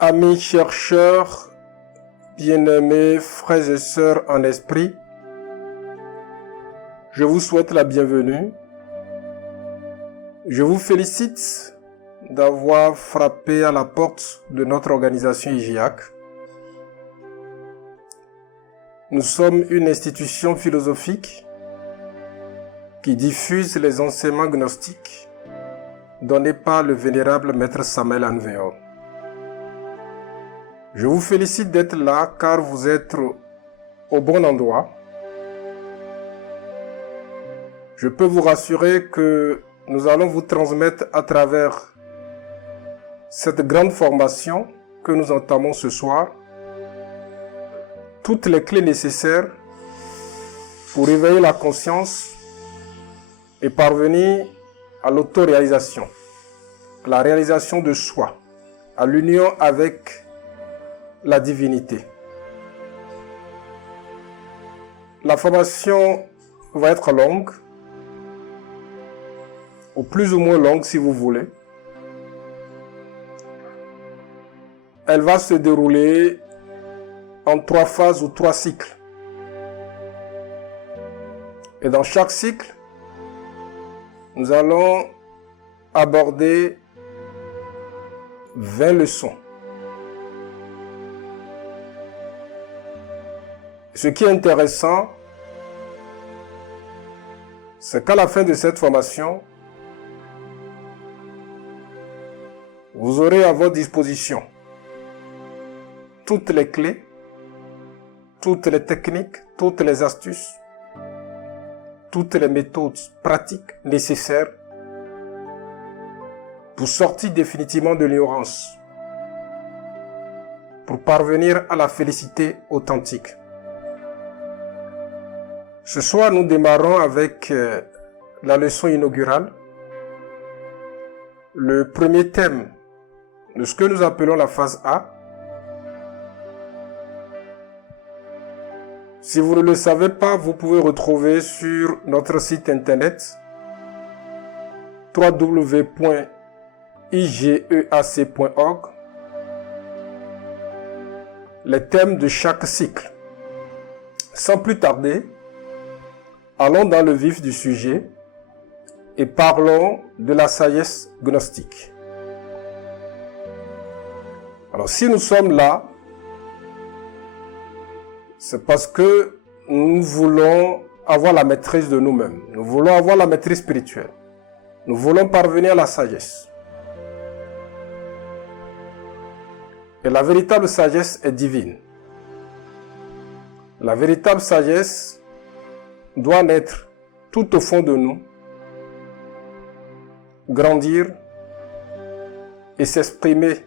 Amis chercheurs, bien-aimés frères et sœurs en esprit, je vous souhaite la bienvenue. Je vous félicite d'avoir frappé à la porte de notre organisation IGIAC. Nous sommes une institution philosophique qui diffuse les enseignements gnostiques donnés par le vénérable maître Samuel Anveor. Je vous félicite d'être là car vous êtes au bon endroit. Je peux vous rassurer que nous allons vous transmettre à travers cette grande formation que nous entamons ce soir toutes les clés nécessaires pour éveiller la conscience et parvenir à l'autoréalisation, à la réalisation de soi, à l'union avec la divinité. La formation va être longue, ou plus ou moins longue si vous voulez. Elle va se dérouler en 3 phases ou 3 cycles. Et dans chaque cycle, nous allons aborder 20 leçons. Ce qui est intéressant, c'est qu'à la fin de cette formation, vous aurez à votre disposition toutes les clés, toutes les techniques, toutes les astuces, toutes les méthodes pratiques nécessaires pour sortir définitivement de l'ignorance, pour parvenir à la félicité authentique. Ce soir, nous démarrons avec la leçon inaugurale, le premier thème de ce que nous appelons la phase A. Si vous ne le savez pas, vous pouvez retrouver sur notre site internet www.igeac.org les thèmes de chaque cycle. Sans plus tarder, allons dans le vif du sujet et parlons de la sagesse gnostique. Alors, si nous sommes là, c'est parce que nous voulons avoir la maîtrise de nous-mêmes. Nous voulons avoir la maîtrise spirituelle. Nous voulons parvenir à la sagesse. Et la véritable sagesse est divine. La véritable sagesse doit naître tout au fond de nous, grandir et s'exprimer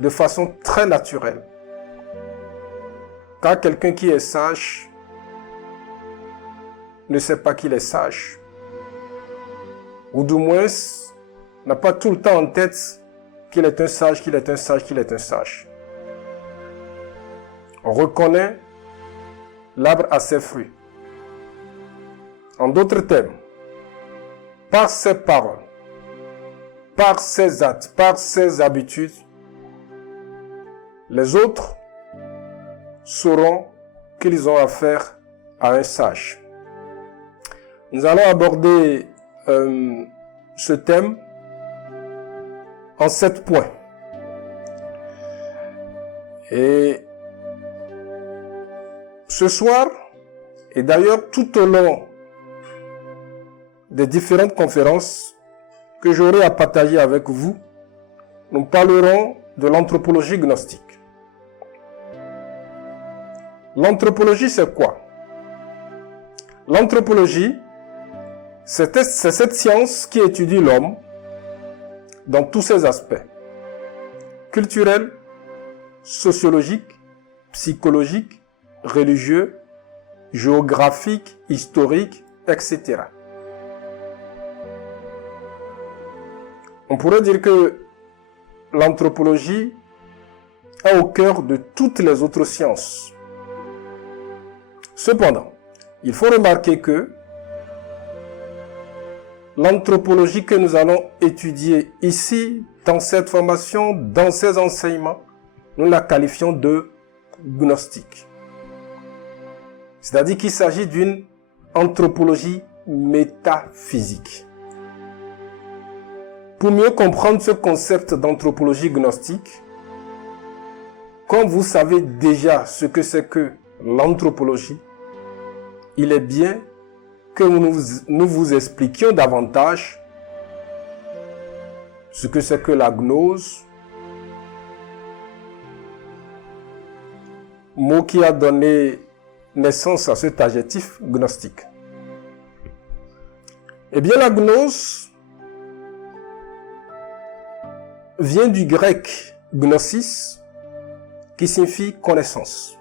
de façon très naturelle. Car quelqu'un qui est sage ne sait pas qu'il est sage. Ou du moins, n'a pas tout le temps en tête qu'il est un sage, qu'il est un sage, qu'il est un sage. On reconnaît l'arbre à ses fruits. En d'autres termes, par ses paroles, par ses actes, par ses habitudes, les autres sauront qu'ils ont affaire à un sage. Nous allons aborder ce thème en 7 points. Et ce soir, et d'ailleurs tout au long des différentes conférences que j'aurai à partager avec vous, nous parlerons de l'anthropologie gnostique. L'anthropologie, c'est quoi? L'anthropologie, c'est cette science qui étudie l'homme dans tous ses aspects. Culturel, sociologique, psychologique, religieux, géographique, historique, etc. On pourrait dire que l'anthropologie est au cœur de toutes les autres sciences. Cependant, il faut remarquer que l'anthropologie que nous allons étudier ici, dans cette formation, dans ces enseignements, nous la qualifions de gnostique. C'est-à-dire qu'il s'agit d'une anthropologie métaphysique. Pour mieux comprendre ce concept d'anthropologie gnostique, comme vous savez déjà ce que c'est que l'anthropologie, il est bien que nous vous expliquions davantage ce que c'est que la gnose, mot qui a donné naissance à cet adjectif gnostique. Eh bien, la gnose vient du grec gnosis, qui signifie connaissance.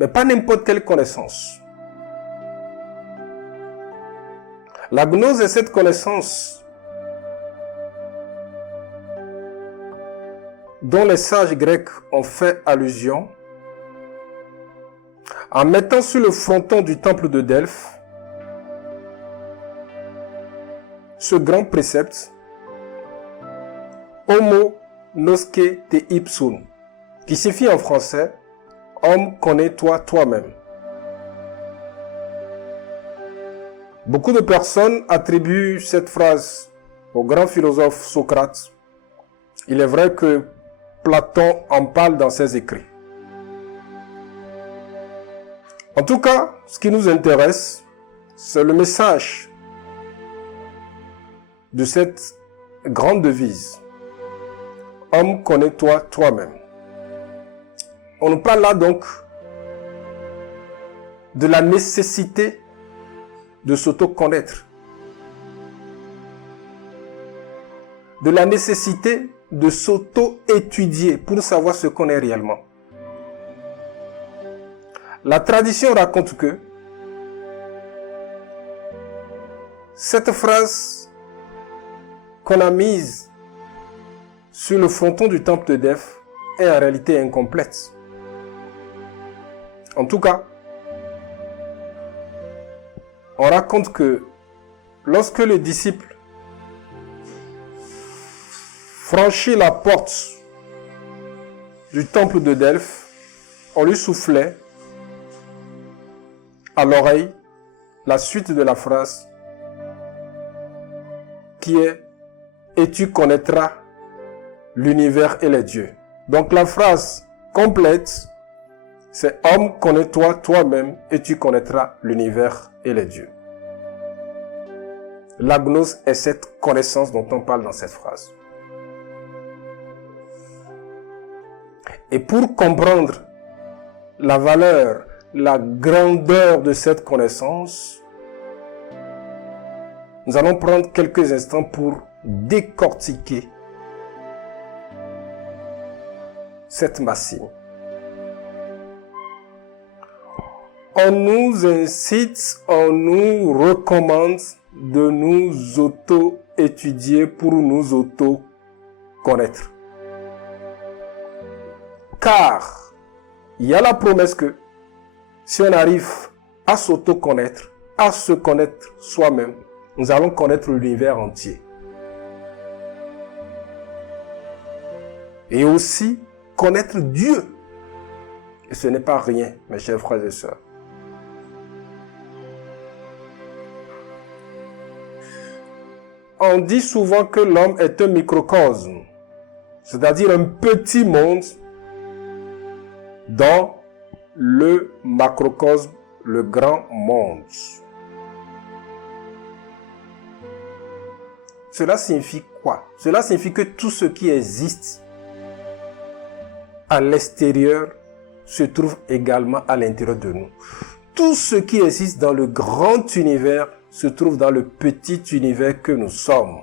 Mais pas n'importe quelle connaissance. La gnose est cette connaissance dont les sages grecs ont fait allusion en mettant sur le fronton du temple de Delphes ce grand précepte Homo nosce te ipsum, qui signifie en français homme, connais-toi toi-même. Beaucoup de personnes attribuent cette phrase au grand philosophe Socrate. Il est vrai que Platon en parle dans ses écrits. En tout cas, ce qui nous intéresse, c'est le message de cette grande devise. Homme, connais-toi toi-même. On nous parle là donc de la nécessité de s'auto-connaître. De la nécessité de s'auto-étudier pour savoir ce qu'on est réellement. La tradition raconte que cette phrase qu'on a mise sur le fronton du temple de Delphes est en réalité incomplète. En tout cas, on raconte que lorsque le disciple franchit la porte du temple de Delphes, on lui soufflait à l'oreille la suite de la phrase qui est « Et tu connaîtras l'univers et les dieux ». Donc la phrase complète, c'est « Homme, connais-toi toi-même et tu connaîtras l'univers et les dieux ». La gnose est cette connaissance dont on parle dans cette phrase. Et pour comprendre la valeur, la grandeur de cette connaissance, nous allons prendre quelques instants pour décortiquer cette maxime. On nous incite, on nous recommande de nous auto-étudier pour nous auto-connaître. Car il y a la promesse que si on arrive à s'auto-connaître, à se connaître soi-même, nous allons connaître l'univers entier. Et aussi connaître Dieu. Et ce n'est pas rien, mes chers frères et sœurs. On dit souvent que l'homme est un microcosme, c'est-à-dire un petit monde dans le macrocosme, le grand monde. Cela signifie quoi? Cela signifie que tout ce qui existe à l'extérieur se trouve également à l'intérieur de nous. Tout ce qui existe dans le grand univers se trouve dans le petit univers que nous sommes.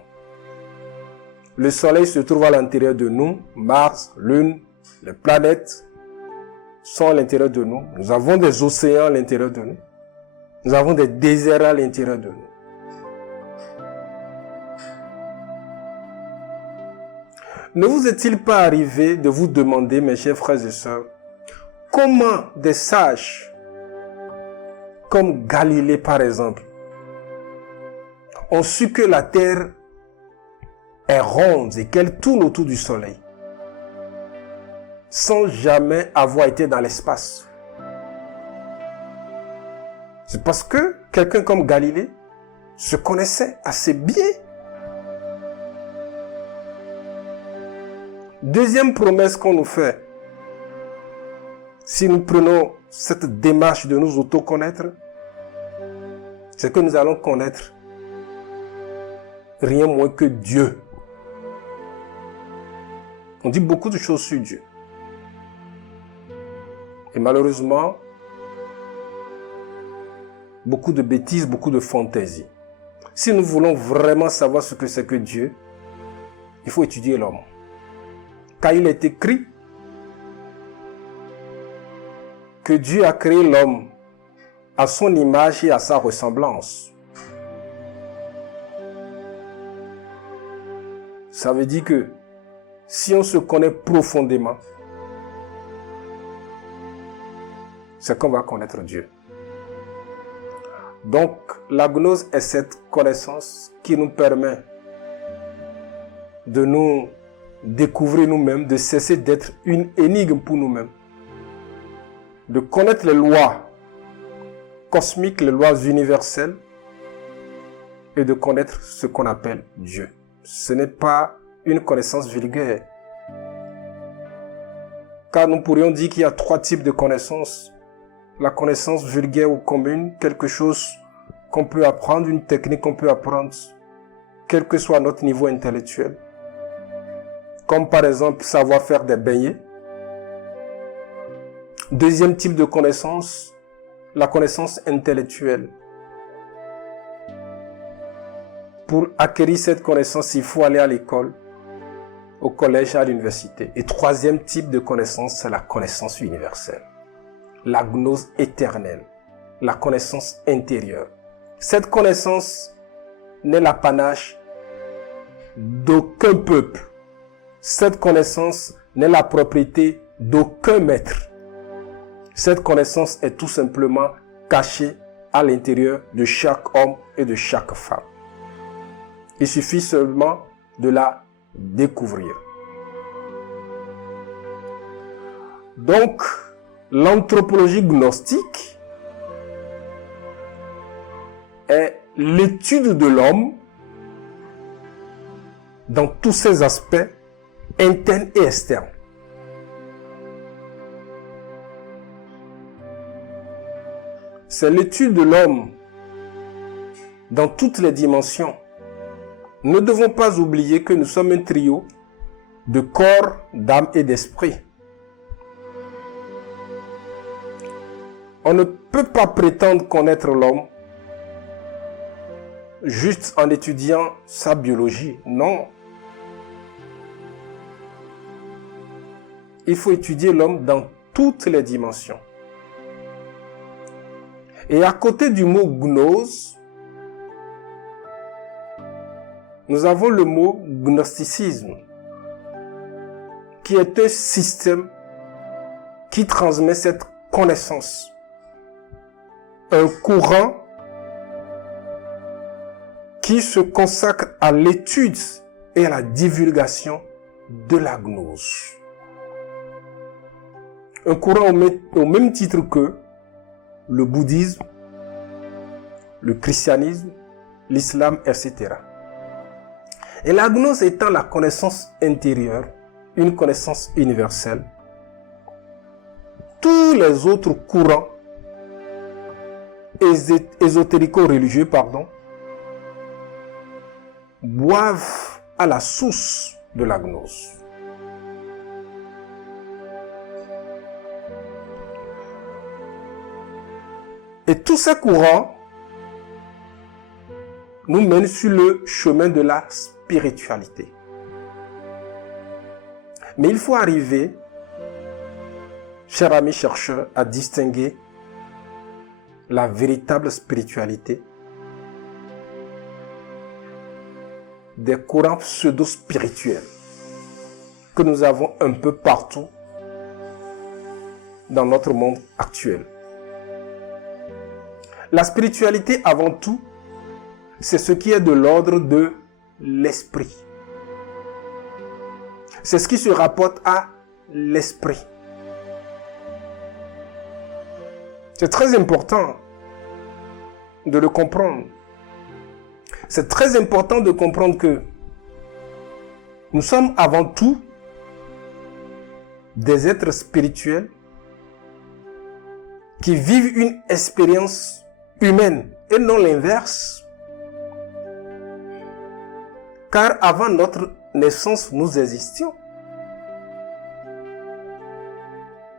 Le soleil se trouve à l'intérieur de nous, Mars, Lune, les planètes sont à l'intérieur de nous. Nous avons des océans à l'intérieur de nous. Nous avons des déserts à l'intérieur de nous. Ne vous est-il pas arrivé de vous demander, mes chers frères et sœurs, comment des sages, comme Galilée par exemple, ont su que la terre est ronde et qu'elle tourne autour du soleil? sans jamais avoir été dans l'espace. C'est parce que quelqu'un comme Galilée se connaissait assez bien. Deuxième promesse qu'on nous fait, si nous prenons cette démarche de nous auto-connaître, c'est que nous allons connaître rien moins que Dieu. On dit beaucoup de choses sur Dieu. Et malheureusement, beaucoup de bêtises, beaucoup de fantaisies. Si nous voulons vraiment savoir ce que c'est que Dieu, il faut étudier l'homme. Car il est écrit que Dieu a créé l'homme à son image et à sa ressemblance. Ça veut dire que si on se connaît profondément, c'est qu'on va connaître Dieu. Donc, la gnose est cette connaissance qui nous permet de nous découvrir nous-mêmes, de cesser d'être une énigme pour nous-mêmes, de connaître les lois cosmiques, les lois universelles, et de connaître ce qu'on appelle Dieu. Ce n'est pas une connaissance vulgaire. Car nous pourrions dire qu'il y a 3 types de connaissances. La connaissance vulgaire ou commune, quelque chose qu'on peut apprendre, une technique qu'on peut apprendre, quel que soit notre niveau intellectuel. Comme par exemple savoir faire des beignets. Deuxième type de connaissance, la connaissance intellectuelle. Pour acquérir cette connaissance, il faut aller à l'école, au collège, à l'université. Et troisième type de connaissance, c'est la connaissance universelle. La gnose éternelle, la connaissance intérieure. Cette connaissance n'est l'apanage d'aucun peuple. Cette connaissance n'est la propriété d'aucun maître. Cette connaissance est tout simplement cachée à l'intérieur de chaque homme et de chaque femme. Il suffit seulement de la découvrir. Donc, l'anthropologie gnostique est l'étude de l'homme dans tous ses aspects internes et externes. C'est l'étude de l'homme dans toutes les dimensions. Ne devons pas oublier que nous sommes un trio de corps, d'âme et d'esprit. On ne peut pas prétendre connaître l'homme juste en étudiant sa biologie. Non. Il faut étudier l'homme dans toutes les dimensions. Et à côté du mot gnose, nous avons le mot gnosticisme, qui est un système qui transmet cette connaissance. Un courant qui se consacre à l'étude et à la divulgation de la gnose. Un courant au même titre que le bouddhisme, le christianisme, l'islam, etc. Et la gnose étant la connaissance intérieure, une connaissance universelle, tous les autres courants ésotérico-religieux, boivent à la source de la gnose. Et tous ces courants nous mènent sur le chemin de la spiritualité. Mais il faut arriver, chers amis chercheurs, à distinguer la véritable spiritualité des courants pseudo-spirituels que nous avons un peu partout dans notre monde actuel. La spiritualité, avant tout, c'est ce qui est de l'ordre de l'esprit. C'est ce qui se rapporte à l'esprit. C'est très important de le comprendre. C'est très important de comprendre que nous sommes avant tout des êtres spirituels qui vivent une expérience humaine et non l'inverse. Car avant notre naissance, nous existions.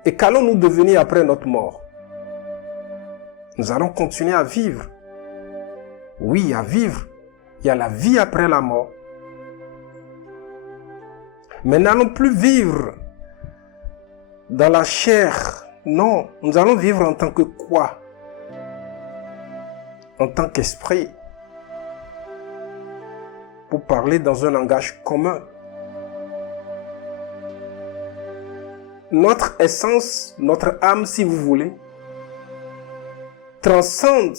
Et qu'allons-nous devenir après notre mort? Nous allons continuer à vivre. Oui, à vivre. Il y a la vie après la mort. Mais n'allons plus vivre dans la chair. Non, nous allons vivre en tant que quoi? En tant qu'esprit. Pour parler dans un langage commun. Notre essence, notre âme, si vous voulez, transcende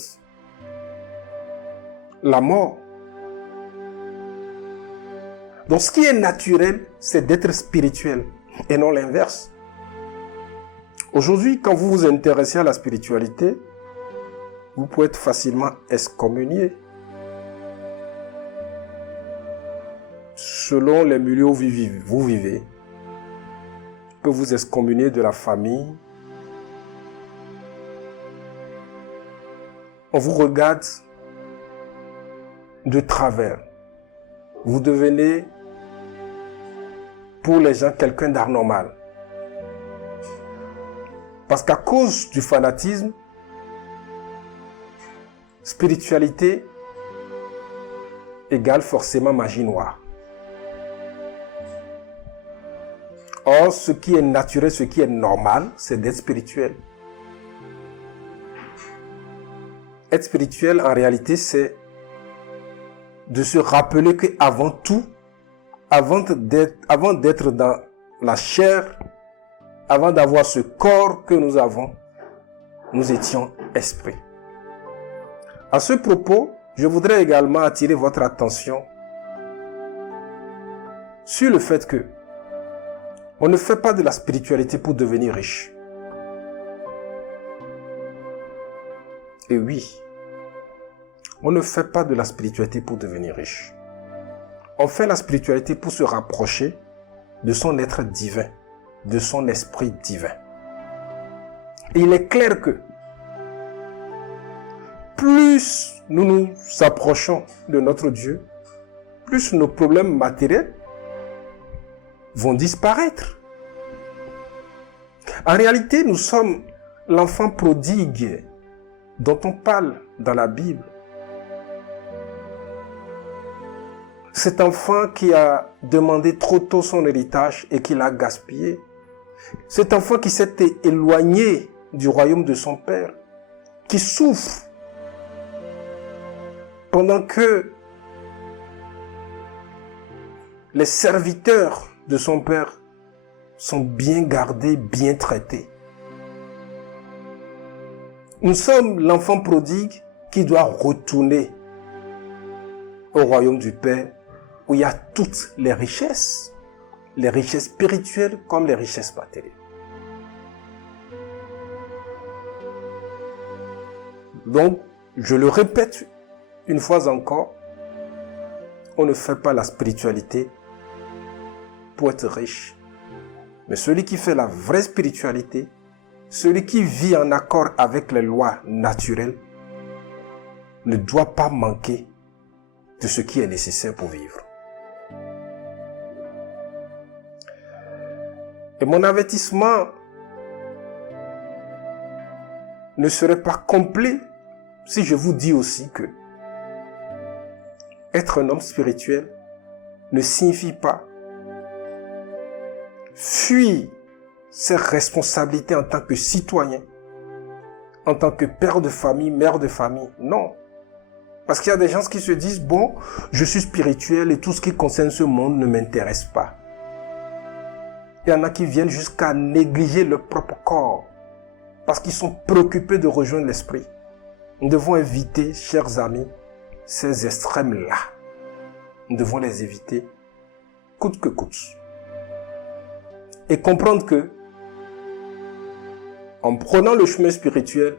la mort. Donc ce qui est naturel, c'est d'être spirituel et non l'inverse. Aujourd'hui, quand vous vous intéressez à la spiritualité, vous pouvez être facilement excommunié. Selon les milieux où vous vivez, peut vous excommunier de la famille. On vous regarde de travers. Vous devenez, pour les gens, quelqu'un d'anormal. Parce qu'à cause du fanatisme, spiritualité égale forcément magie noire. Or, ce qui est naturel, ce qui est normal, c'est d'être spirituel. Être spirituel, en réalité, c'est de se rappeler qu'avant tout, avant d'être dans la chair, avant d'avoir ce corps que nous avons, nous étions esprit. À ce propos, je voudrais également attirer votre attention sur le fait que on ne fait pas de la spiritualité pour devenir riche. Et oui, on ne fait pas de la spiritualité pour devenir riche. On fait la spiritualité pour se rapprocher de son être divin, de son esprit divin. Et il est clair que plus nous nous approchons de notre Dieu, plus nos problèmes matériels vont disparaître. En réalité, nous sommes l'enfant prodigue dont on parle dans la Bible. Cet enfant qui a demandé trop tôt son héritage et qui l'a gaspillé. Cet enfant qui s'est éloigné du royaume de son père, qui souffre pendant que les serviteurs de son père sont bien gardés, bien traités. Nous sommes l'enfant prodigue qui doit retourner au royaume du Père où il y a toutes les richesses spirituelles comme les richesses matérielles. Donc, je le répète une fois encore, on ne fait pas la spiritualité pour être riche. Mais celui qui fait la vraie spiritualité, celui qui vit en accord avec les lois naturelles, ne doit pas manquer de ce qui est nécessaire pour vivre. Et mon avertissement ne serait pas complet si je vous dis aussi que être un homme spirituel ne signifie pas fuir ses responsabilités en tant que citoyen, en tant que père de famille, mère de famille. Non. Parce qu'il y a des gens qui se disent, bon, je suis spirituel et tout ce qui concerne ce monde ne m'intéresse pas. Il y en a qui viennent jusqu'à négliger leur propre corps parce qu'ils sont préoccupés de rejoindre l'esprit. Nous devons éviter, chers amis, ces extrêmes-là. Nous devons les éviter coûte que coûte. et comprendre que, en prenant le chemin spirituel,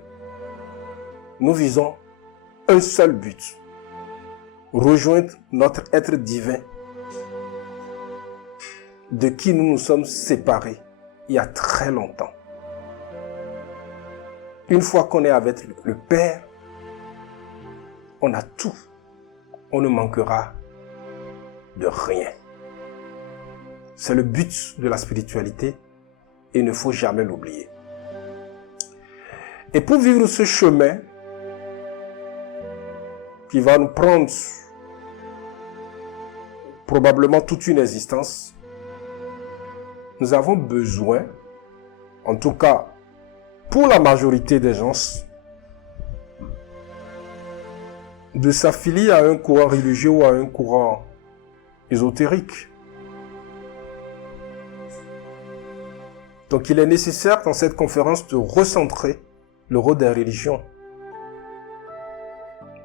nous visons un seul but, rejoindre notre être divin de qui nous nous sommes séparés il y a très longtemps. Une fois qu'on est avec le Père, on a tout. On ne manquera de rien. C'est le but de la spiritualité et il ne faut jamais l'oublier. Et pour vivre ce chemin qui va nous prendre probablement toute une existence, nous avons besoin, en tout cas pour la majorité des gens, de s'affilier à un courant religieux ou à un courant ésotérique. Donc il est nécessaire dans cette conférence de recentrer le rôle des religions,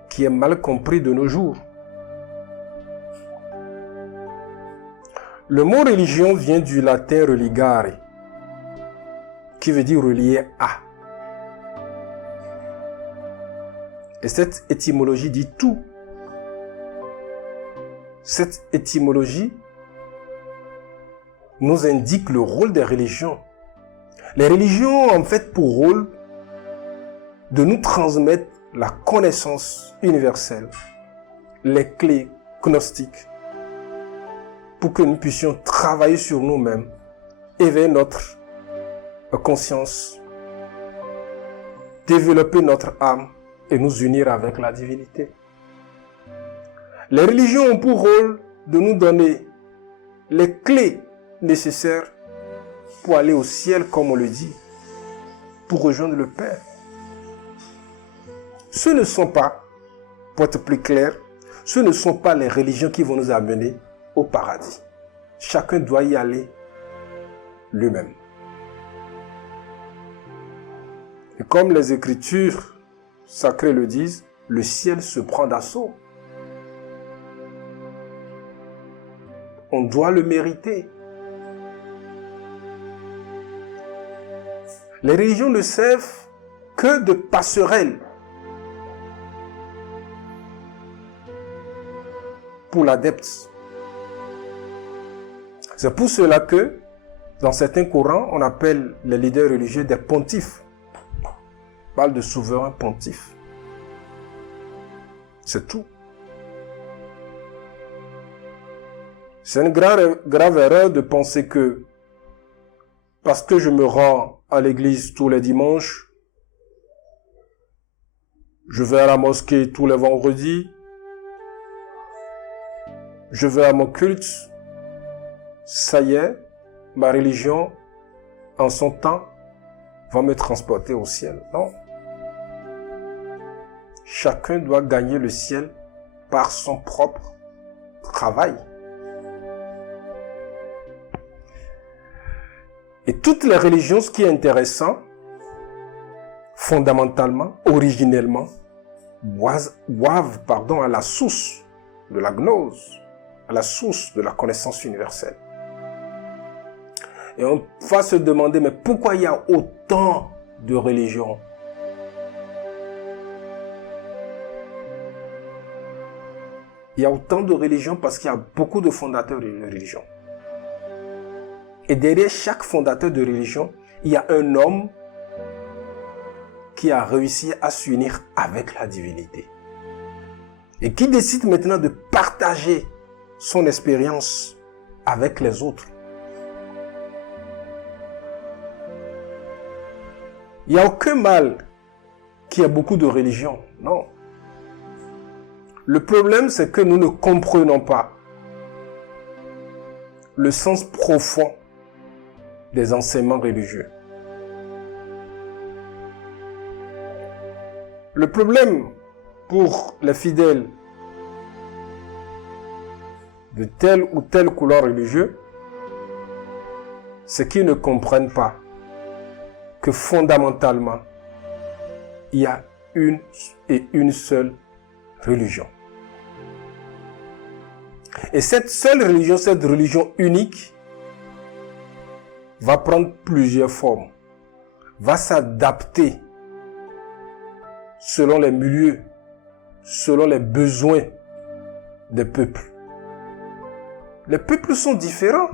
qui est mal compris de nos jours. Le mot religion vient du latin religare, qui veut dire relier à. Et cette étymologie dit tout. Cette étymologie nous indique le rôle des religions. Les religions ont en fait pour rôle de nous transmettre la connaissance universelle, les clés gnostiques, pour que nous puissions travailler sur nous-mêmes, éveiller notre conscience, développer notre âme et nous unir avec la divinité. Les religions ont pour rôle de nous donner les clés nécessaires pour aller au ciel, comme on le dit, pour rejoindre le Père. Ce ne sont pas, pour être plus clair, ce ne sont pas les religions qui vont nous amener au paradis. Chacun doit y aller lui-même. Et comme les Écritures sacrées le disent, le ciel se prend d'assaut. On doit le mériter. Les religions ne servent que de passerelles pour l'adepte. C'est pour cela que, dans certains courants, on appelle les leaders religieux des pontifes. On parle de souverain pontife. C'est tout. C'est une grave erreur de penser que parce que je me rends à l'église tous les dimanches, je vais à la mosquée tous les vendredis, je vais à mon culte, ça y est, ma religion, en son temps, va me transporter au ciel. Non. Chacun doit gagner le ciel par son propre travail. Et toutes les religions, ce qui est intéressant, fondamentalement, originellement, boivent à la source de la gnose, à la source de la connaissance universelle. Et on va se demander, mais pourquoi il y a autant de religions? Il y a autant de religions parce qu'il y a beaucoup de fondateurs de religions. Et derrière chaque fondateur de religion, il y a un homme qui a réussi à s'unir avec la divinité. Et qui décide maintenant de partager son expérience avec les autres. Il n'y a aucun mal qu'il y ait beaucoup de religions. Non. Le problème, c'est que nous ne comprenons pas le sens profond des enseignements religieux. Le problème pour les fidèles de telle ou telle couleur religieuse, c'est qu'ils ne comprennent pas que fondamentalement, il y a une et une seule religion. Et cette seule religion, cette religion unique, va prendre plusieurs formes, va s'adapter selon les milieux, selon les besoins des peuples. Les peuples sont différents.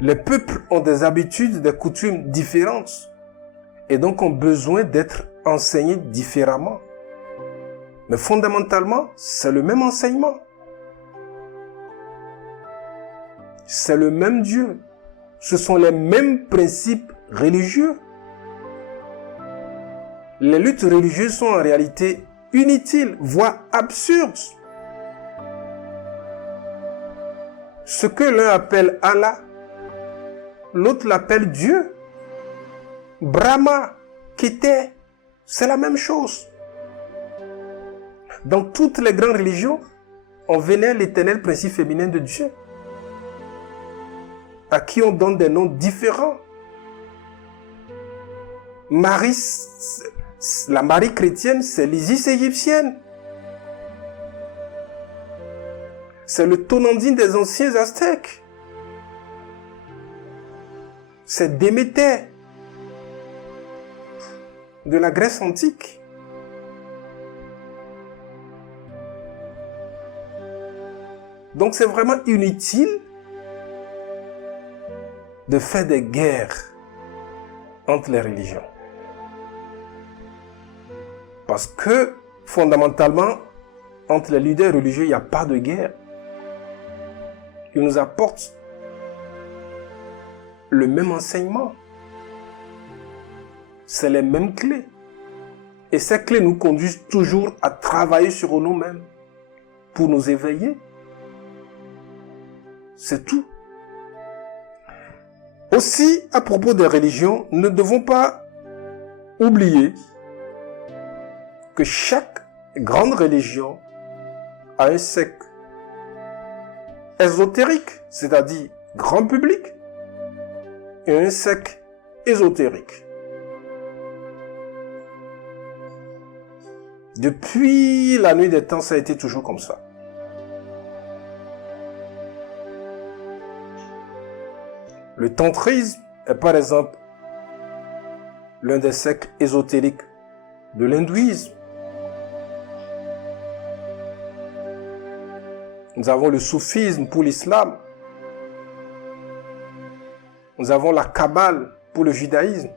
Les peuples ont des habitudes, des coutumes différentes et donc ont besoin d'être enseignés différemment. Mais fondamentalement, c'est le même enseignement. C'est le même Dieu. Ce sont les mêmes principes religieux. Les luttes religieuses sont en réalité inutiles, voire absurdes. Ce que l'un appelle Allah, l'autre l'appelle Dieu. Brahma, Kété, c'est la même chose. Dans toutes les grandes religions, on vénère l'éternel principe féminin de Dieu, à qui on donne des noms différents. Marie, la Marie chrétienne, c'est l'Isis égyptienne. C'est le Tonandine des anciens Aztèques. C'est Déméter de la Grèce antique. Donc c'est vraiment inutile de faire des guerres entre les religions. Parce que, fondamentalement, entre les leaders religieux, il n'y a pas de guerre. Ils nous apportent le même enseignement. C'est les mêmes clés. Et ces clés nous conduisent toujours à travailler sur nous-mêmes pour nous éveiller. C'est tout. Aussi, à propos des religions, nous ne devons pas oublier que chaque grande religion a un cercle ésotérique, c'est-à-dire grand public, et un cercle ésotérique. Depuis la nuit des temps, ça a été toujours comme ça. Le tantrisme est par exemple l'un des cercles ésotériques de l'hindouisme. Nous avons le soufisme pour l'islam. Nous avons la Kabbale pour le judaïsme.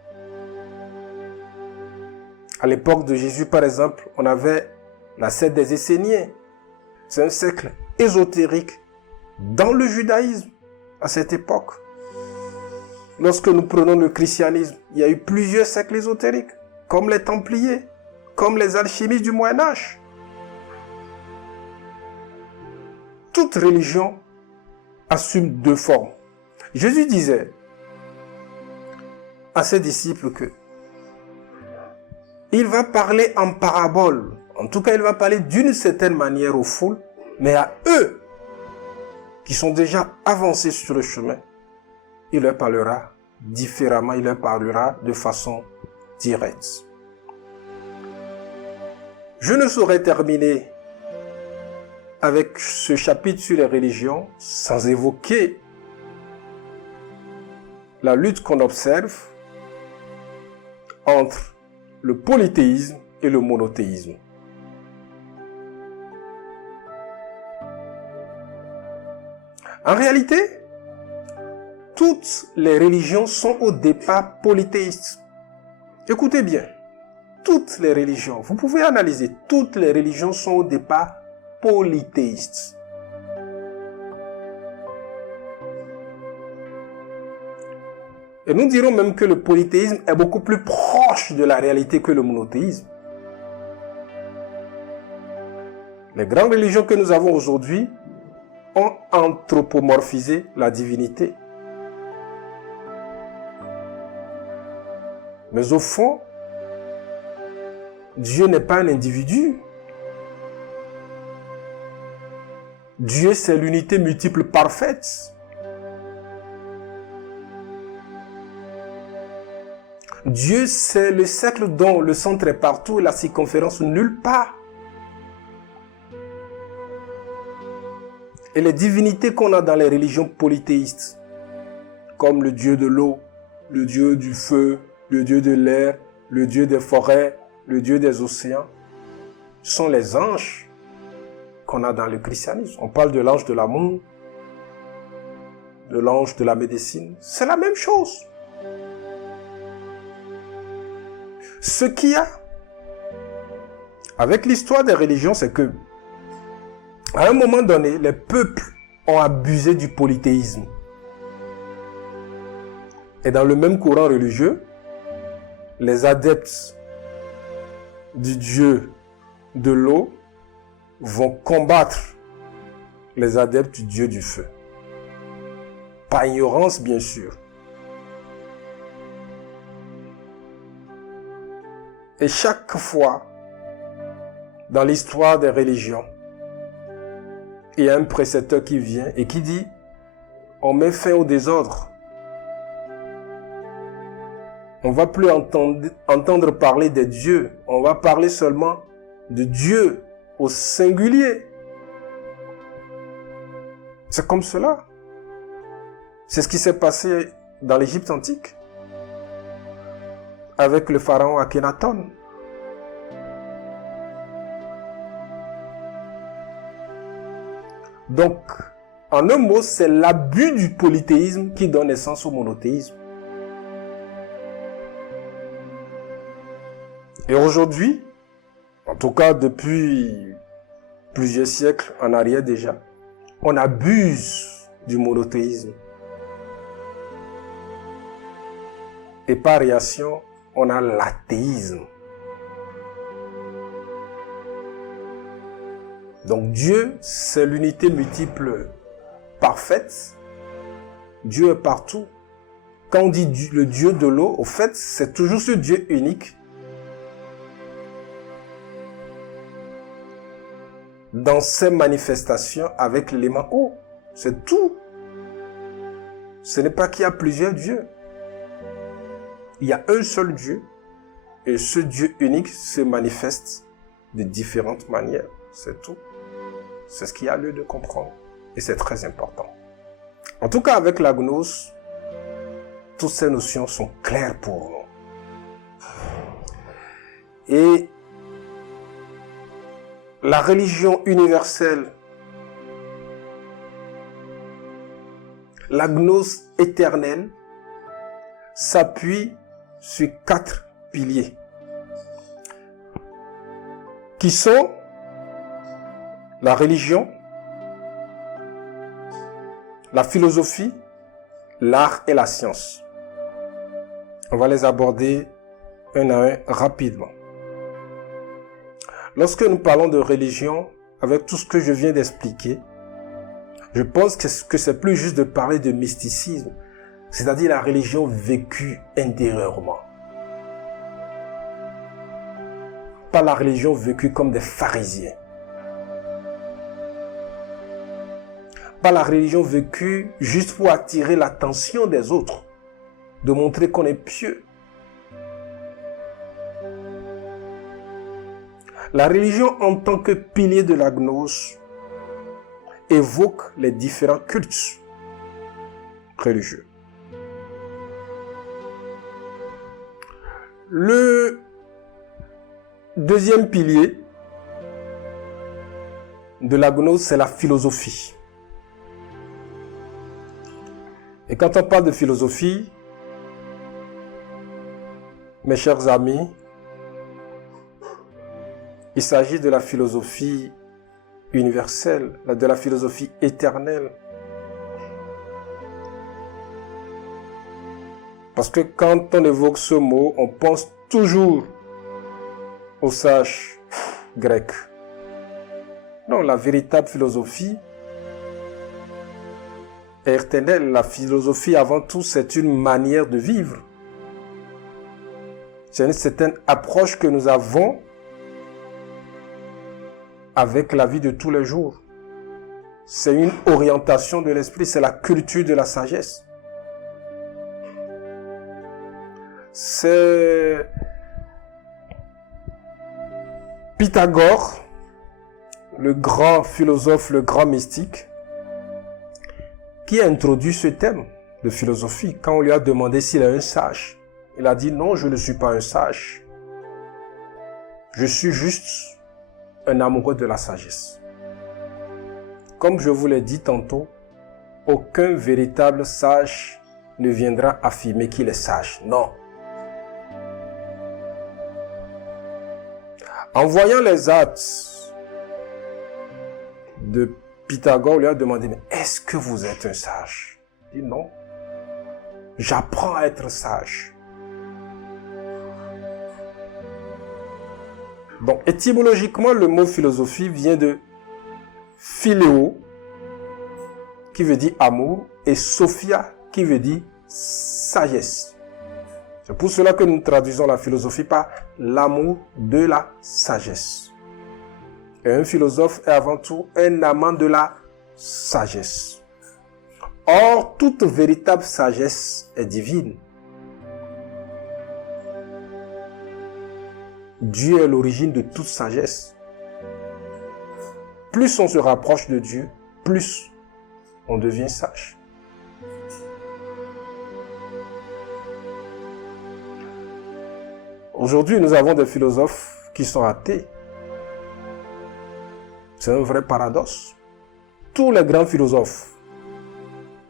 À l'époque de Jésus, par exemple, on avait la secte des Esséniens. C'est un cercle ésotérique dans le judaïsme à cette époque. Lorsque nous prenons le christianisme, il y a eu plusieurs cercles ésotériques, comme les Templiers, comme les alchimistes du Moyen-Âge. Toute religion assume deux formes. Jésus disait à ses disciples que il va parler en parabole. En tout cas, il va parler d'une certaine manière aux foules, mais à eux qui sont déjà avancés sur le chemin, il leur parlera différemment, il leur parlera de façon directe. Je ne saurais terminer avec ce chapitre sur les religions sans évoquer la lutte qu'on observe entre le polythéisme et le monothéisme. En réalité, toutes les religions sont au départ polythéistes. Écoutez bien, toutes les religions, vous pouvez analyser, toutes les religions sont au départ polythéistes. Et nous dirons même que le polythéisme est beaucoup plus proche de la réalité que le monothéisme. Les grandes religions que nous avons aujourd'hui ont anthropomorphisé la divinité. Mais au fond, Dieu n'est pas un individu. Dieu, c'est l'unité multiple parfaite. Dieu, c'est le cercle dont le centre est partout et la circonférence nulle part. Et les divinités qu'on a dans les religions polythéistes, comme le dieu de l'eau, le dieu du feu, le dieu de l'air, le dieu des forêts, le dieu des océans, sont les anges qu'on a dans le christianisme. On parle de l'ange de l'amour, de l'ange de la médecine. C'est la même chose. Ce qu'il y a avec l'histoire des religions, c'est que à un moment donné, les peuples ont abusé du polythéisme. Et dans le même courant religieux, les adeptes du dieu de l'eau vont combattre les adeptes du dieu du feu. Par ignorance, bien sûr. Et chaque fois, dans l'histoire des religions, il y a un précepteur qui vient et qui dit « On met fin au désordre. On ne va plus entendre parler des dieux. On va parler seulement de Dieu au singulier. » C'est comme cela. C'est ce qui s'est passé dans l'Égypte antique avec le pharaon Akhenaton. Donc, en un mot, c'est l'abus du polythéisme qui donne naissance au monothéisme. Et aujourd'hui, en tout cas depuis plusieurs siècles en arrière déjà, on abuse du monothéisme. Et par réaction, on a l'athéisme. Donc Dieu, c'est l'unité multiple parfaite. Dieu est partout. Quand on dit le Dieu de l'eau, au fait, c'est toujours ce Dieu unique. Dans ses manifestations avec l'élément eau. C'est tout. Ce n'est pas qu'il y a plusieurs dieux. Il y a un seul Dieu. Et ce Dieu unique se manifeste de différentes manières. C'est tout. C'est ce qu'il y a lieu de comprendre. Et c'est très important. En tout cas, avec la gnose, toutes ces notions sont claires pour nous. Et la religion universelle, la gnose éternelle, s'appuie sur 4 piliers qui sont la religion, la philosophie, l'art et la science. On va les aborder un à un rapidement. Lorsque nous parlons de religion, avec tout ce que je viens d'expliquer, je pense que c'est plus juste de parler de mysticisme, c'est-à-dire la religion vécue intérieurement. Pas la religion vécue comme des pharisiens. Pas la religion vécue juste pour attirer l'attention des autres, de montrer qu'on est pieux. La religion en tant que pilier de la gnose évoque les différents cultes religieux. Le deuxième pilier de la gnose, c'est la philosophie. Et quand on parle de philosophie, mes chers amis, il s'agit de la philosophie universelle, de la philosophie éternelle. Parce que quand on évoque ce mot, on pense toujours aux sages grecs. Non, la véritable philosophie est éternelle. La philosophie, avant tout, c'est une manière de vivre. C'est une certaine approche que nous avons avec la vie de tous les jours. C'est une orientation de l'esprit, c'est la culture de la sagesse. C'est Pythagore, le grand philosophe, le grand mystique, qui a introduit ce thème de philosophie. Quand on lui a demandé s'il est un sage, il a dit non, je ne suis pas un sage. Je suis juste un amoureux de la sagesse. Comme je vous l'ai dit tantôt, aucun véritable sage ne viendra affirmer qu'il est sage. Non. En voyant les actes de Pythagore, on lui a demandé, mais est-ce que vous êtes un sage? Il dit non. J'apprends à être sage. Donc, étymologiquement, le mot philosophie vient de philéo, qui veut dire amour, et sophia, qui veut dire sagesse. C'est pour cela que nous traduisons la philosophie par l'amour de la sagesse. Et un philosophe est avant tout un amant de la sagesse. Or, toute véritable sagesse est divine. Dieu est l'origine de toute sagesse. Plus on se rapproche de Dieu, plus on devient sage. Aujourd'hui, nous avons des philosophes qui sont athées. C'est un vrai paradoxe. Tous les grands philosophes,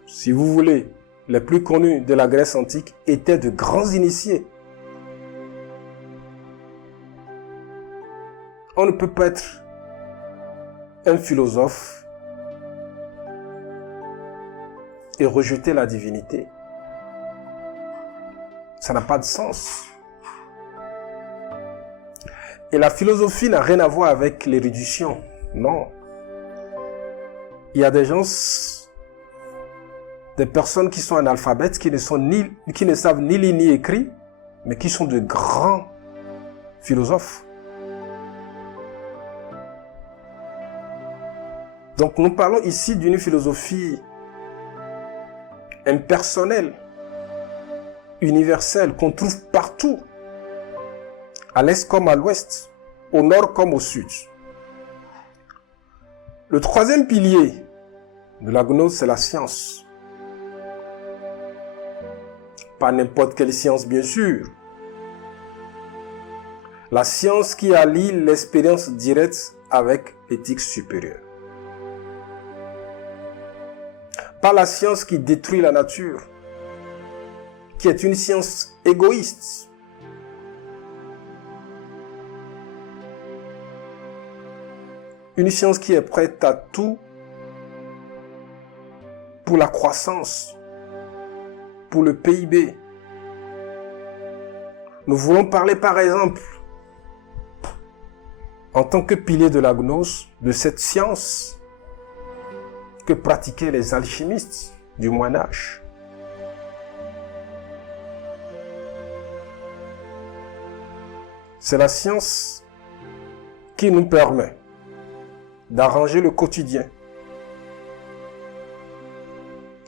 si vous voulez, les plus connus de la Grèce antique, étaient de grands initiés. On ne peut pas être un philosophe et rejeter la divinité. Ça n'a pas de sens. Et la philosophie n'a rien à voir avec l'érudition. Non. Il y a des gens, des personnes qui sont analphabètes, qui ne savent ni lire ni écrire, mais qui sont de grands philosophes. Donc nous parlons ici d'une philosophie impersonnelle, universelle, qu'on trouve partout, à l'est comme à l'ouest, au nord comme au sud. Le troisième pilier de la gnose, c'est la science. Pas n'importe quelle science, bien sûr. La science qui allie l'expérience directe avec l'éthique supérieure. Pas la science qui détruit la nature, qui est une science égoïste. Une science qui est prête à tout pour la croissance, pour le PIB. Nous voulons parler par exemple, en tant que pilier de la gnose, de cette science que pratiquaient les alchimistes du Moyen-Âge. C'est la science qui nous permet d'arranger le quotidien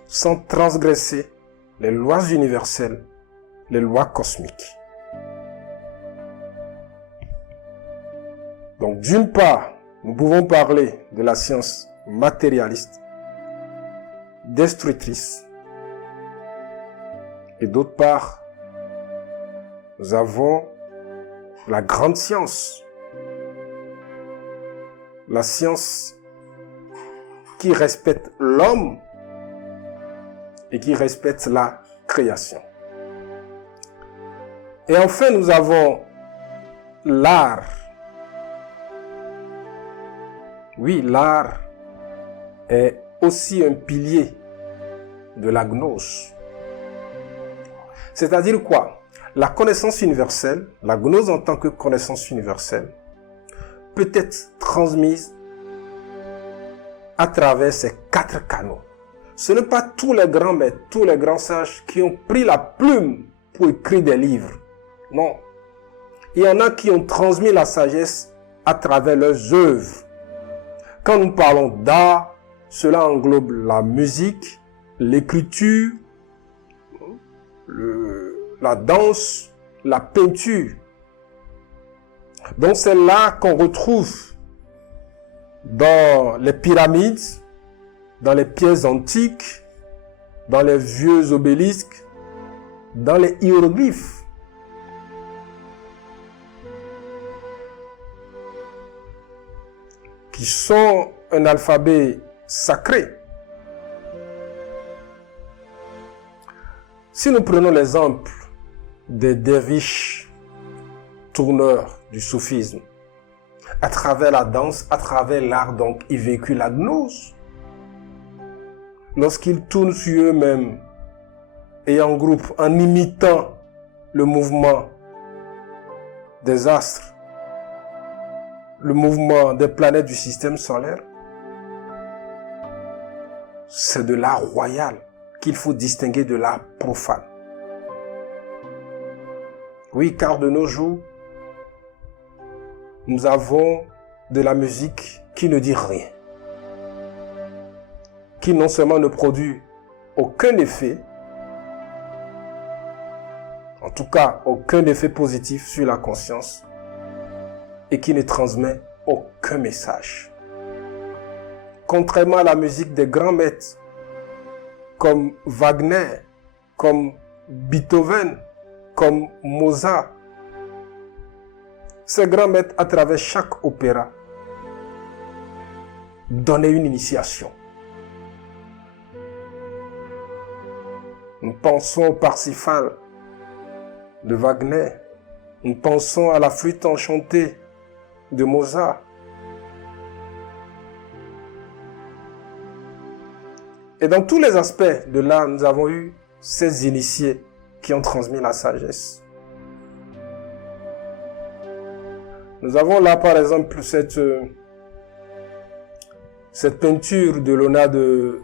sans transgresser les lois universelles, les lois cosmiques. Donc d'une part, nous pouvons parler de la science matérialiste, destructrice, et d'autre part, nous avons la grande science, la science qui respecte l'homme et qui respecte la création. Et enfin, nous avons l'art. Oui, l'art est aussi un pilier de la gnose. C'est-à-dire quoi? La connaissance universelle, la gnose en tant que connaissance universelle, peut être transmise à travers ces 4 canaux. Ce n'est pas tous les grands maîtres, tous les grands sages qui ont pris la plume pour écrire des livres. Non. Il y en a qui ont transmis la sagesse à travers leurs œuvres. Quand nous parlons d'art, cela englobe la musique, l'écriture, la danse, la peinture. Donc c'est là qu'on retrouve dans les pyramides, dans les pièces antiques, dans les vieux obélisques, dans les hiéroglyphes. Qui sont un alphabet sacré. Si nous prenons l'exemple des derviches tourneurs du soufisme, à travers la danse, à travers l'art, donc, ils véhiculent la gnose. Lorsqu'ils tournent sur eux-mêmes et en groupe, en imitant le mouvement des astres, le mouvement des planètes du système solaire, c'est de l'art royal qu'il faut distinguer de l'art profane. Oui, car de nos jours, nous avons de la musique qui ne dit rien, qui non seulement ne produit aucun effet, en tout cas aucun effet positif sur la conscience, et qui ne transmet aucun message. Contrairement à la musique des grands maîtres, comme Wagner, comme Beethoven, comme Mozart, ces grands maîtres, à travers chaque opéra, donnaient une initiation. Nous pensons au Parsifal de Wagner, nous pensons à la flûte enchantée de Mozart. Et dans tous les aspects de l'art, nous avons eu ces initiés qui ont transmis la sagesse. Nous avons là, par exemple, cette peinture de Léonard de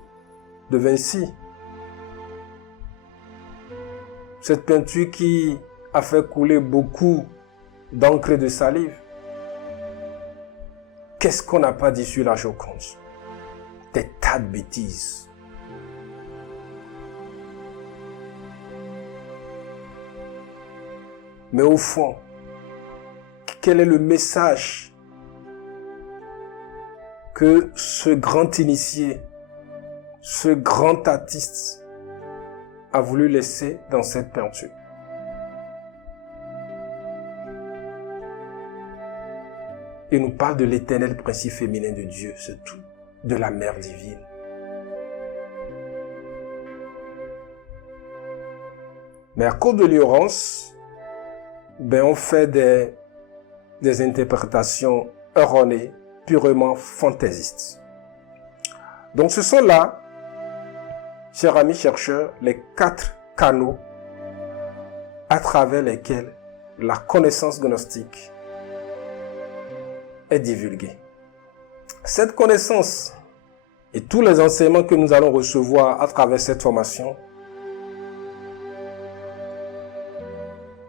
Vinci. Cette peinture qui a fait couler beaucoup d'encre et de salive. Qu'est-ce qu'on n'a pas dit sur la Joconde? Des tas de bêtises. Mais au fond, quel est le message que ce grand initié, ce grand artiste a voulu laisser dans cette peinture? Il nous parle de l'éternel principe féminin de Dieu, c'est tout, de la mère divine. Mais à cause de l'ignorance, on fait des interprétations erronées, purement fantaisistes. Donc ce sont là, chers amis chercheurs, les 4 canaux à travers lesquels la connaissance gnostique est divulguée. Cette connaissance et tous les enseignements que nous allons recevoir à travers cette formation,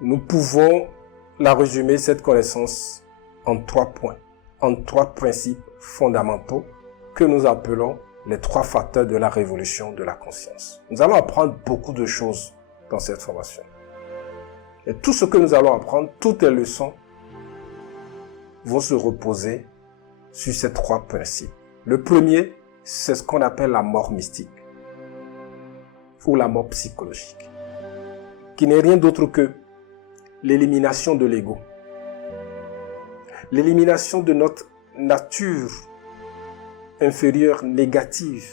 nous pouvons la résumer, cette connaissance, en 3 points, en 3 principes fondamentaux que nous appelons les 3 facteurs de la révolution de la conscience. Nous allons apprendre beaucoup de choses dans cette formation. Et tout ce que nous allons apprendre, toutes les leçons, vont se reposer sur ces 3 principes. Le premier, c'est ce qu'on appelle la mort mystique ou la mort psychologique, qui n'est rien d'autre que l'élimination de l'ego, l'élimination de notre nature inférieure négative.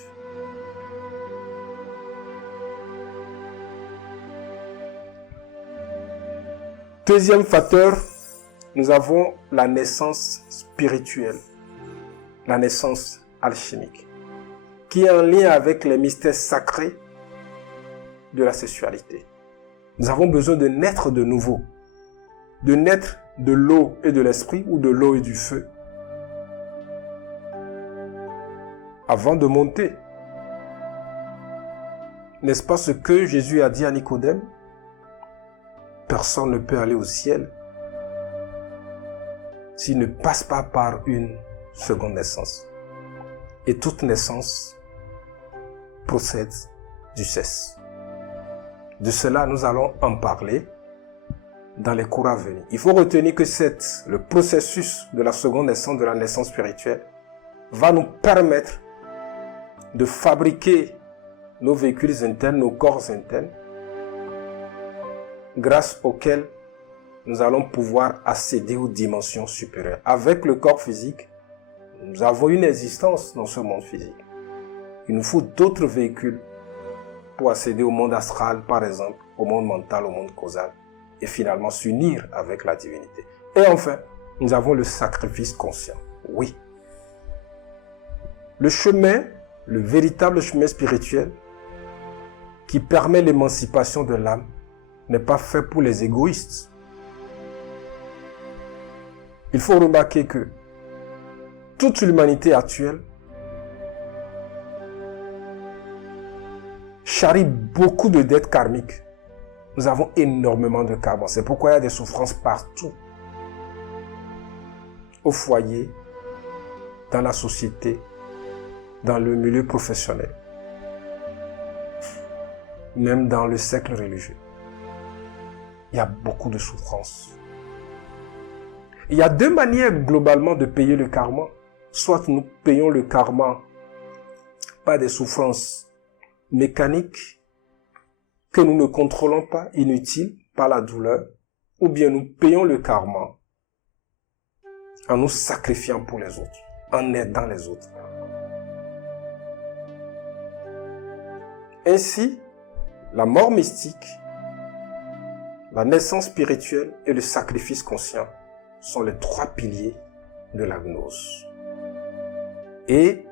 Deuxième facteur, nous avons la naissance spirituelle, la naissance alchimique, qui est en lien avec les mystères sacrés de la sexualité. Nous avons besoin de naître de nouveau, de naître de l'eau et de l'esprit ou de l'eau et du feu, avant de monter. N'est-ce pas ce que Jésus a dit à Nicodème? Personne ne peut aller au ciel s'il ne passe pas par une seconde naissance. Et toute naissance procède du sexe. De cela, nous allons en parler dans les cours à venir. Il faut retenir que le processus de la seconde naissance, de la naissance spirituelle, va nous permettre de fabriquer nos véhicules internes, nos corps internes, grâce auxquels nous allons pouvoir accéder aux dimensions supérieures. Avec le corps physique, nous avons une existence dans ce monde physique. Il nous faut d'autres véhicules pour accéder au monde astral, par exemple, au monde mental, au monde causal, et finalement s'unir avec la divinité. Et enfin, nous avons le sacrifice conscient. Oui. Le chemin, le véritable chemin spirituel, qui permet l'émancipation de l'âme, n'est pas fait pour les égoïstes. Il faut remarquer que toute l'humanité actuelle charrie beaucoup de dettes karmiques. Nous avons énormément de karma. C'est pourquoi il y a des souffrances partout. Au foyer, dans la société, dans le milieu professionnel, même dans le cercle religieux. Il y a beaucoup de souffrances. Il y a deux manières globalement de payer le karma. Soit nous payons le karma par des souffrances mécaniques que nous ne contrôlons pas, inutiles, par la douleur, ou bien nous payons le karma en nous sacrifiant pour les autres, en aidant les autres. Ainsi, la mort mystique, la naissance spirituelle et le sacrifice conscient sont les trois piliers de la gnose. Et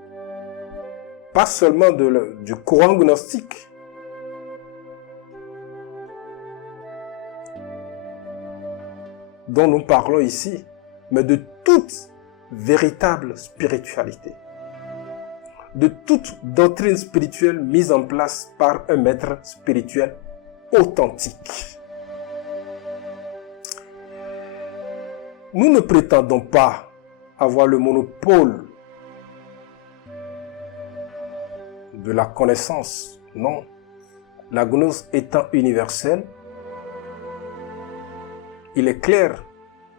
pas seulement du courant gnostique, dont nous parlons ici, mais de toute véritable spiritualité, de toute doctrine spirituelle mise en place par un maître spirituel authentique. Nous ne prétendons pas avoir le monopole de la connaissance, non. La gnose étant universelle, il est clair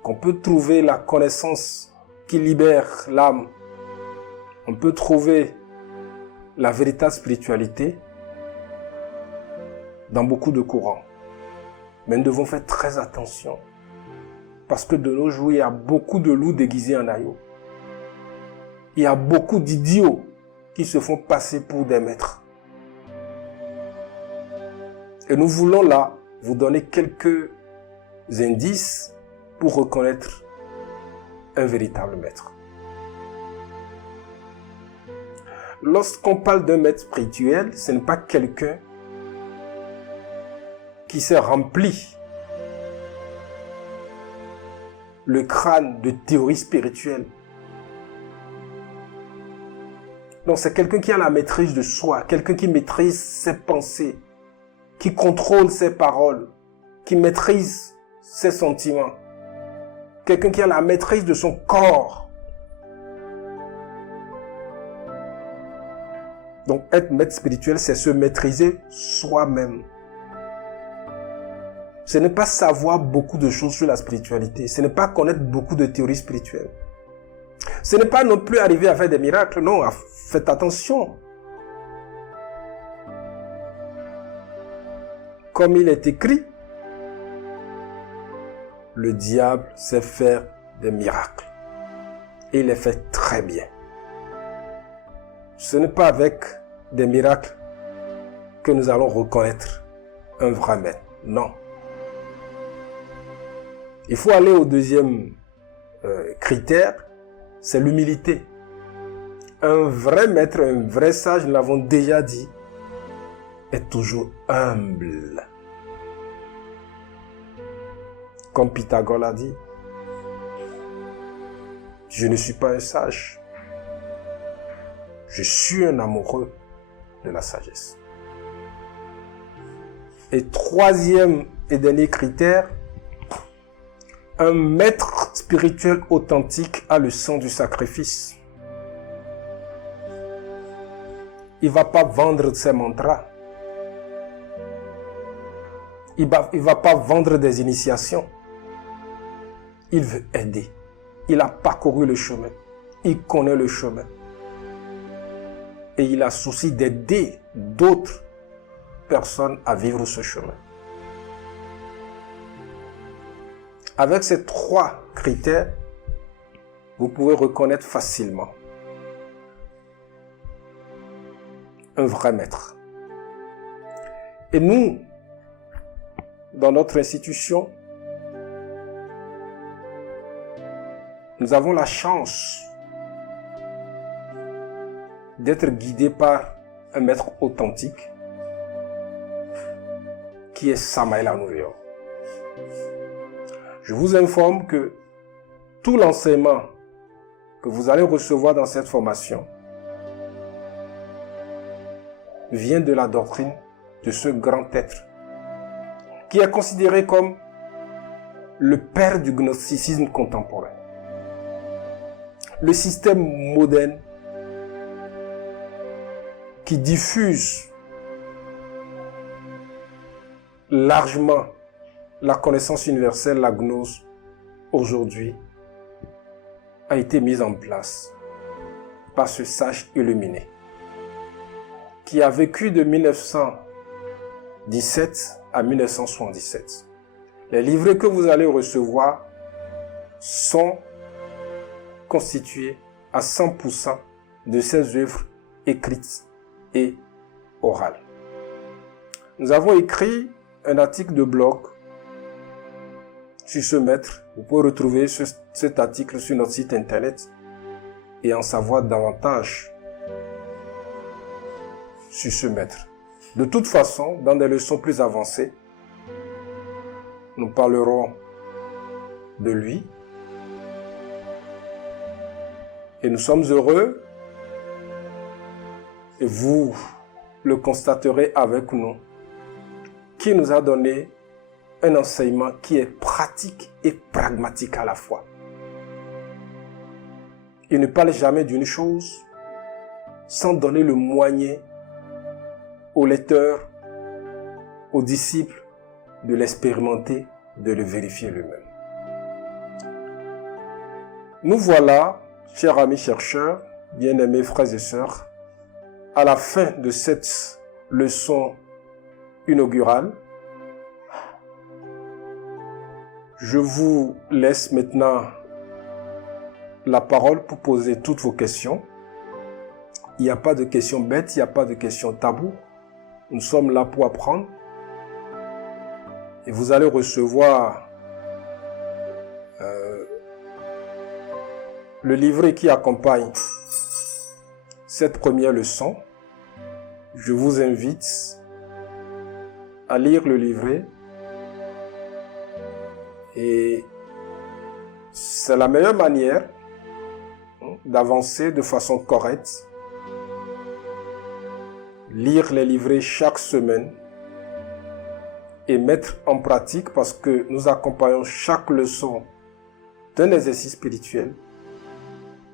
qu'on peut trouver la connaissance qui libère l'âme. On peut trouver la véritable spiritualité dans beaucoup de courants. Mais nous devons faire très attention. Parce que de nos jours, il y a beaucoup de loups déguisés en agneaux. Il y a beaucoup d'idiots qui se font passer pour des maîtres. Et nous voulons là vous donner quelques indices pour reconnaître un véritable maître. Lorsqu'on parle d'un maître spirituel, ce n'est pas quelqu'un qui s'est rempli le crâne de théories spirituelles. Donc c'est quelqu'un qui a la maîtrise de soi, quelqu'un qui maîtrise ses pensées, qui contrôle ses paroles, qui maîtrise ses sentiments. Quelqu'un qui a la maîtrise de son corps. Donc être maître spirituel, c'est se maîtriser soi-même. Ce n'est pas savoir beaucoup de choses sur la spiritualité. Ce n'est pas connaître beaucoup de théories spirituelles. Ce n'est pas non plus arriver à faire des miracles. Non, faites attention. Comme il est écrit, le diable sait faire des miracles. Et il les fait très bien. Ce n'est pas avec des miracles que nous allons reconnaître un vrai maître. Non. Il faut aller au deuxième critère, c'est l'humilité. Un vrai maître, un vrai sage, nous l'avons déjà dit, est toujours humble. Comme Pythagore l'a dit, je ne suis pas un sage, je suis un amoureux de la sagesse. Et troisième et dernier critère, un maître spirituel authentique a le sens du sacrifice. Il ne va pas vendre ses mantras. Il ne va pas vendre des initiations. Il veut aider. Il a parcouru le chemin. Il connaît le chemin. Et il a souci d'aider, d'autres personnes à vivre ce chemin. Avec ces 3 critères, vous pouvez reconnaître facilement un vrai maître. Et nous, dans notre institution, nous avons la chance d'être guidés par un maître authentique qui est Samael Anou-Weor. Je vous informe que tout l'enseignement que vous allez recevoir dans cette formation vient de la doctrine de ce grand être qui est considéré comme le père du gnosticisme contemporain. Le système moderne qui diffuse largement la connaissance universelle, la gnose, aujourd'hui, a été mise en place par ce sage illuminé qui a vécu de 1917 à 1977. Les livrets que vous allez recevoir sont constitués à 100% de ses œuvres écrites et orales. Nous avons écrit un article de blog sur ce maître. Vous pouvez retrouver cet article sur notre site internet et en savoir davantage sur ce maître. De toute façon, dans des leçons plus avancées, nous parlerons de lui. Et nous sommes heureux, et vous le constaterez avec nous, qui nous a donné un enseignement qui est pratique et pragmatique à la fois. Il ne parle jamais d'une chose sans donner le moyen aux lecteurs, aux disciples de l'expérimenter, de le vérifier lui-même. Nous voilà, chers amis chercheurs, bien-aimés frères et sœurs, à la fin de cette leçon inaugurale. Je vous laisse maintenant la parole pour poser toutes vos questions. Il n'y a pas de questions bêtes, il n'y a pas de questions taboues. Nous sommes là pour apprendre. Et vous allez recevoir le livret qui accompagne cette première leçon. Je vous invite à lire le livret. Et c'est la meilleure manière d'avancer de façon correcte. Lire les livrets chaque semaine et mettre en pratique, parce que nous accompagnons chaque leçon d'un exercice spirituel.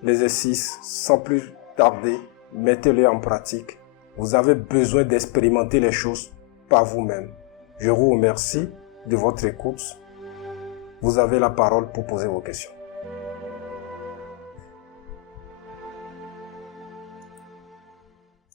L'exercice, sans plus tarder, mettez-le en pratique. Vous avez besoin d'expérimenter les choses par vous-même. Je vous remercie de votre écoute. Vous avez la parole pour poser vos questions.